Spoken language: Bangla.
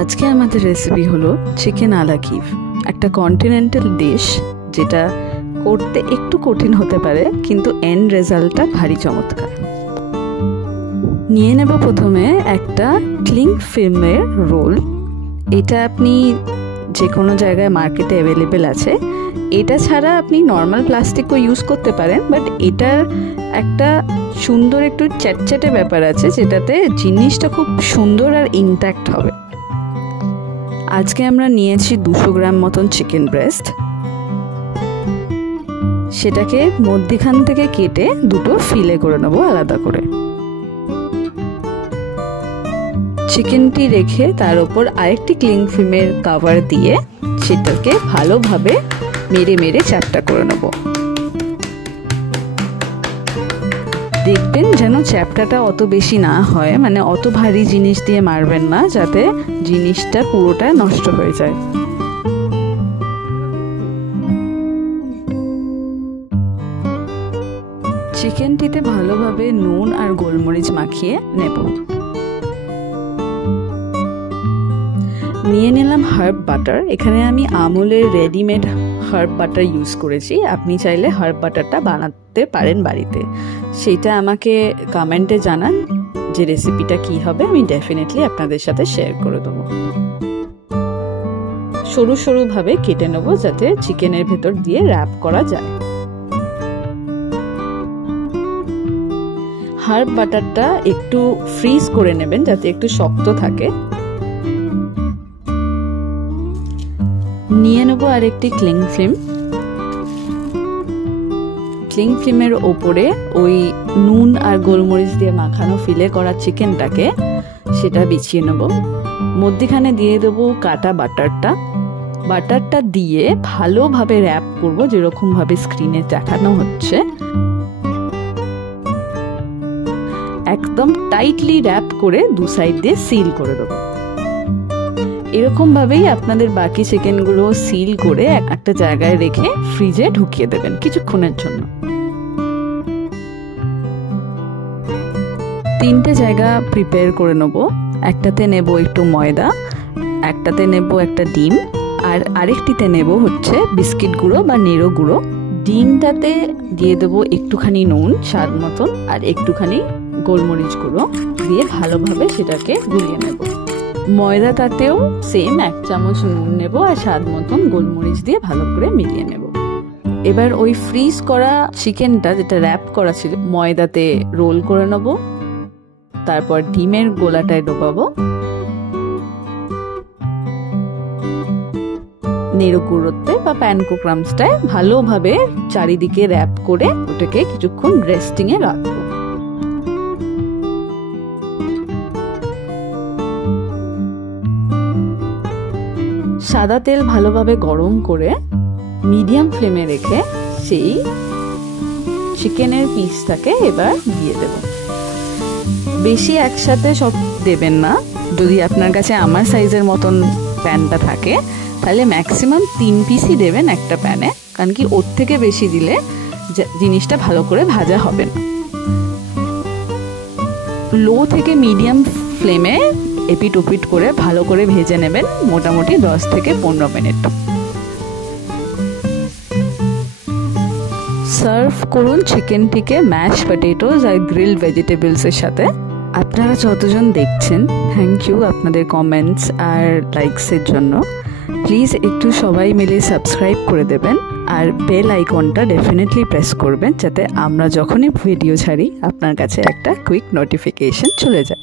আজকে আমাদের রেসিপি হলো চিকেন আলা কিভ, একটা কন্টিনেন্টাল ডিশ যেটা করতে একটু কঠিন হতে পারে কিন্তু এন্ড রেজাল্টটা ভারী চমৎকার। নিয়ে নেব প্রথমে একটা ক্লিং ফিল্মের রোল। এটা আপনি যে কোনো জায়গায় মার্কেটে অ্যাভেলেবেল আছে। এটা ছাড়া আপনি নর্মাল প্লাস্টিকও ইউজ করতে পারেন, বাট এটার একটা সুন্দর একটু চ্যাটচ্যাটে ব্যাপার আছে যেটাতে জিনিসটা খুব সুন্দর আর ইনট্যাক্ট হবে। আজকে আমরা নিয়েছি 200 গ্রাম মতন চিকেন ব্রেস্ট। সেটাকে মধ্যখান থেকে কেটে দুটো ফিলে করে নেবো আলাদা করে। চিকেনটি রেখে তার উপর আরেকটি ক্লিং ফিল্মের কভার দিয়ে সেটাকে ভালোভাবে মেরে মেরে চ্যাপটা করে নেব। দেখবেন যেন চ্যাপটাটা অত বেশি না হয়, মানে অত ভারী জিনিস দিয়ে মারবেন না যাতে জিনিসটা পুরোটা নষ্ট হয়ে যায়। চিকেনটিতে ভালোভাবে নুন আর গোলমরিচ মাখিয়ে নেব। নিয়ে নিলাম হার্ব বাটার। এখানে আমি আমুলের রেডিমেড হার্ব বাটার ইউজ করেছি। আপনি চাইলে হার্ব বাটারটা বানাতে পারেন বাড়িতে। সেটা আমাকে কমেন্টে জানান যে রেসিপিটা কি হবে, আমি ডেফিনেটলি আপনাদের সাথে শেয়ার করে দেবো। সরু সরু ভাবে কেটে নেবো যাতে চিকেনের ভেতর দিয়ে র্যাপ করা যায়। হার্ব বাটারটা একটু ফ্রিজ করে নেবেন যাতে একটু শক্ত থাকে। নিয়ে নেবো আরেকটি ক্লিং ফিল্ম। ক্লিং ফিল্মের ওপরে ওই নুন আর গোলমরিচ দিয়ে মাখানো ফিলে করা চিকেনটাকে সেটা বিছিয়ে নেব। মধ্যখানে দিয়ে দেবো কাটা বাটারটা দিয়ে ভালোভাবে র্যাপ করব, যেরকম ভাবে স্ক্রিনে দেখানো হচ্ছে। একদম টাইটলি র্যাপ করে দু সাইড দিয়ে সিল করে দেবো। এরকম ভাবেই আপনাদের বাকি চিকেনগুলো সিল করে একটা জায়গায় রেখে ফ্রিজে ঢুকিয়ে দেবেন কিছুক্ষণের জন্য। 3টে জায়গা প্রিপেয়ার করে নেব। একটাতে নেব একটু ময়দা, একটাতে নেব একটা ডিম, আর আরেকটিতে নেব হচ্ছে বিস্কিট গুঁড়ো বা নেড়ো গুঁড়ো। ডিমটাতে দিয়ে দেবো একটুখানি নুন স্বাদ মতন আর একটুখানি গোলমরিচ গুঁড়ো দিয়ে ভালোভাবে সেটাকে গুলিয়ে নেব। ময়দাটাতেও সেম 1 চামচ নুন নেব আর স্বাদ মতন গোলমরিচ দিয়ে ভালো করে মিলিয়ে নেব। এবার ওই ফ্রিজ করা চিকেনটা যেটা র্যাপ করা ছিল ময়দাতে রোল করে নেব। তারপর ডিমের গোলাটায় ডোবাবো। নেড়ো গুঁড়োতে বা প্যানকো ক্রাম্বসটায় ভালোভাবে চারিদিকে র্যাপ করে ওটাকে কিছুক্ষণ রেস্টিং এ রাখবো। সাদা তেল ভালোভাবে গরম করে মিডিয়াম ফ্লেমে রেখে সেই চিকেনের পিসটাকে এবার দিয়ে দেব। বেশি একসাথে সব দেবেন না। যদি আপনার কাছে আমার সাইজের মতন প্যানটা থাকে তাহলে ম্যাক্সিমাম 3 পিসই দেবেন একটা প্যানে, কারণ কি ওর থেকে বেশি দিলে জিনিসটা ভালো করে ভাজা হবে না। লো থেকে মিডিয়াম ফ্লেমে এপিট ওপিট করে ভালো করে ভেজে নেবেন, মোটামুটি 10 থেকে 15 মিনিট। সার্ভ করুন চিকেনটিকে ম্যাশ পটেটোস আর গ্রিল ভেজিটেবলসের সাথে। আপনারা যতজন দেখছেন থ্যাংক ইউ আপনাদের কমেন্টস আর লাইকসের জন্য। প্লিজ একটু সবাই মিলে সাবস্ক্রাইব করে দেবেন আর বেল আইকনটা ডেফিনেটলি প্রেস করবেন যাতে আমরা যখনই ভিডিও ছাড়ি আপনার কাছে একটা কুইক নোটিফিকেশন চলে যায়।